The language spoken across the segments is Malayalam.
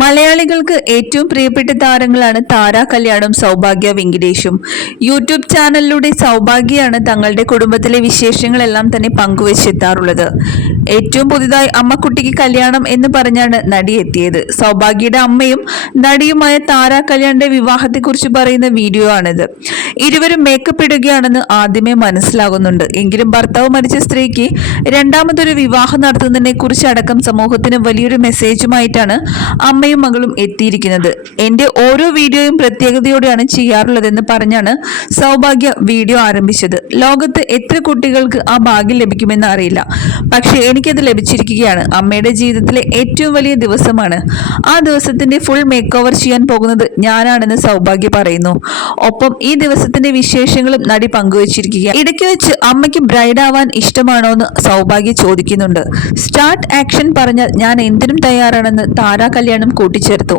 മലയാളികൾക്ക് ഏറ്റവും പ്രിയപ്പെട്ട താരങ്ങളാണ് താര കല്യാണും സൗഭാഗ്യ വെങ്കിടേഷും. യൂട്യൂബ് ചാനലിലൂടെ സൗഭാഗ്യയാണ് തങ്ങളുടെ കുടുംബത്തിലെ വിശേഷങ്ങളെല്ലാം തന്നെ പങ്കുവച്ചെത്താറുള്ളത്. ഏറ്റവും പുതുതായി അമ്മക്കുട്ടിക്ക് കല്യാണം എന്ന് പറഞ്ഞാണ് നടി എത്തിയത്. സൗഭാഗ്യയുടെ അമ്മയും നടിയുമായ താര കല്യാണിന്റെ വിവാഹത്തെക്കുറിച്ച് പറയുന്ന വീഡിയോ ആണിത് ഇരുവരും മേക്കപ്പ് ഇടുകയാണെന്ന് ആദ്യമേ മനസ്സിലാകുന്നുണ്ട്. എങ്കിലും ഭർത്താവ് മരിച്ച സ്ത്രീക്ക് രണ്ടാമതൊരു വിവാഹം നടത്തുന്നതിനെ കുറിച്ച് അടക്കം സമൂഹത്തിന് വലിയൊരു മെസ്സേജുമായിട്ടാണ് അമ്മയും മകളും എത്തിയിരിക്കുന്നത്. എന്റെ ഓരോ വീഡിയോയും പ്രത്യേകതയോടെയാണ് ചെയ്യാറുള്ളതെന്ന് പറഞ്ഞാണ് സൗഭാഗ്യ വീഡിയോ ആരംഭിച്ചത്. ലോകത്ത് എത്ര കുട്ടികൾക്ക് ആ ഭാഗ്യം ലഭിക്കുമെന്ന് അറിയില്ല. പക്ഷേ എനിക്കത് ലഭിച്ചിരിക്കുകയാണ്. അമ്മയുടെ ജീവിതത്തിലെ ഏറ്റവും വലിയ ദിവസമാണ്. ആ ദിവസത്തിന്റെ ഫുൾ മേക്ക് ഓവർ ചെയ്യാൻ പോകുന്നത് ഞാനാണെന്ന് സൗഭാഗ്യ പറയുന്നു. ഒപ്പം ഈ ദിവസത്തിന്റെ വിശേഷങ്ങളും നടി പങ്കുവച്ചിരിക്കുക ഇടയ്ക്ക് വെച്ച് അമ്മയ്ക്ക് ബ്രൈഡ് ആവാൻ ഇഷ്ടമാണോ എന്ന് സൗഭാഗ്യ ചോദിക്കുന്നുണ്ട്. സ്റ്റാർട്ട് ആക്ഷൻ പറഞ്ഞാൽ ഞാൻ എന്തിനും തയ്യാറാണെന്ന് താരാ കല്യാണം കൂട്ടിച്ചേർത്തു.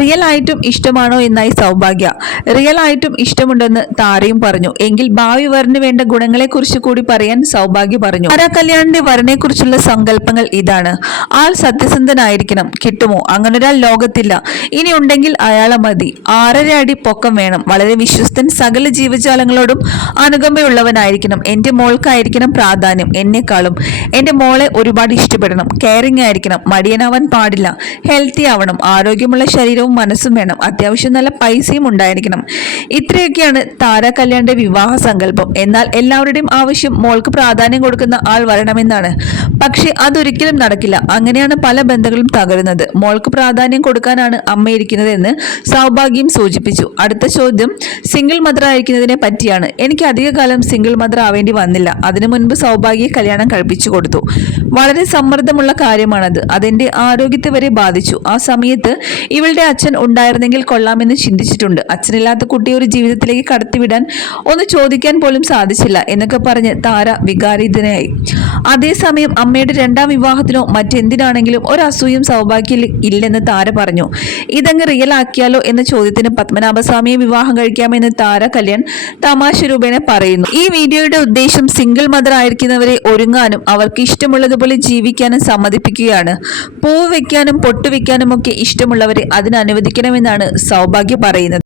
റിയൽ ആയിട്ടും ഇഷ്ടമാണോ എന്നായി സൗഭാഗ്യ. റിയൽ ആയിട്ടും ഇഷ്ടമുണ്ടെന്ന് താരയും പറഞ്ഞു. എങ്കിൽ ഭാവി വരന് വേണ്ട ഗുണങ്ങളെക്കുറിച്ച് കൂടി പറയാൻ സൗഭാഗ്യ പറഞ്ഞു. താരാ കല്യാണിന്റെ വരനെക്കുറിച്ചുള്ള സങ്കല്പങ്ങൾ ഇതാണ്. ആൾ സത്യസന്ധനായിരിക്കണം. കിട്ടുമോ? അങ്ങനൊരാൾ ലോകത്തില്ല. ഇനി ഉണ്ടെങ്കിൽ അയാളെ മതി. ആറര അടി പൊക്കം വേണം. വളരെ വിശ്വസ്തൻ സകല ജീവജാലങ്ങളോടും അനുകമ്പയുള്ളവനായിരിക്കണം. എന്റെ മോൾക്കായിരിക്കണം പ്രാധാന്യം. എന്നെക്കാളും. എന്റെ മോളെ ഒരുപാട് ഇഷ്ടപ്പെടണം. കെയറിങ് ആയിരിക്കണം. മടിയനാവാൻ പാടില്ല. ഹെൽത്തി ആവണം. ആരോഗ്യമുള്ള ശരീരവും മനസ്സും വേണം. അത്യാവശ്യം നല്ല പൈസയും ഉണ്ടായിരിക്കണം. ഇത്രയൊക്കെയാണ് താര കല്യാണിന്റെ വിവാഹ സങ്കല്പം. എന്നാൽ എല്ലാവരുടെയും ആവശ്യം മോൾക്ക് പ്രാധാന്യം കൊടുക്കുന്ന ആൾ വരണമെന്നാണ്. പക്ഷേ അതൊരിക്കലും നടക്കില്ല. അങ്ങനെയാണ് പല ബന്ധങ്ങളും തകരുന്നത്. മോൾക്ക് പ്രാധാന്യം കൊടുക്കാനാണ് അമ്മയിരിക്കുന്നതെന്ന് സൗഭാഗ്യം സൂചിപ്പിച്ചു. അടുത്ത ചോദ്യം സിംഗിൾ മദർ ആയിരിക്കുന്നതിനെ പറ്റിയാണ്. എനിക്ക് അധികകാലം സിംഗിൾ മദർ ആവേണ്ടി വന്നില്ല. അതിനു മുൻപ് സൗഭാഗ്യ കല്യാണം കഴിപ്പിച്ചു കൊടുത്തു. വളരെ സമ്മർദ്ദമുള്ള കാര്യമാണത്. അതെന്റെ ആരോഗ്യത്തെ വരെ ബാധിച്ചു. ആ സമയത്ത് ഇവളുടെ അച്ഛൻ ഉണ്ടായിരുന്നെങ്കിൽ കൊള്ളാമെന്ന് ചിന്തിച്ചിട്ടുണ്ട്. അച്ഛനില്ലാത്ത കുട്ടി ഒരു ജീവിതത്തിലേക്ക് കടത്തിവിടാൻ ഒന്ന് ചോദിക്കാൻ പോലും സാധിച്ചില്ല എന്നൊക്കെ പറഞ്ഞ് താര വികാരിതനായി. അതേസമയം അമ്മയുടെ രണ്ടാം വിവാഹത്തിനോ മറ്റെന്തിനാണെങ്കിലും ഒരു അസൂയും സൗഭാഗ്യം ഇല്ലെന്ന് താര പറഞ്ഞു. ഇതങ്ങ് റിയൽ ആക്കിയാലോ എന്ന ചോദ്യത്തിന് പത്മനാഭസ്വാമിയെ വിവാഹം കഴിക്കാമെന്ന് താര കല്യാൺ തമാശ രൂപേണ പറയുന്നു. ഈ വീഡിയോയുടെ ഉദ്ദേശം സിംഗിൾ മദർ ആയിരിക്കുന്നവരെ ഒരുങ്ങാനും അവർക്ക് ഇഷ്ടമുള്ളതുപോലെ ജീവിക്കാനും സമ്മതിപ്പിക്കുകയാണ്. പൂവ് വെക്കാനും പൊട്ടുവെക്കാനും ഒക്കെ ഇഷ്ടമുള്ളവരെ അതിനനുവദിക്കണമെന്നാണ് സൗഭാഗ്യ പറയുന്നത്.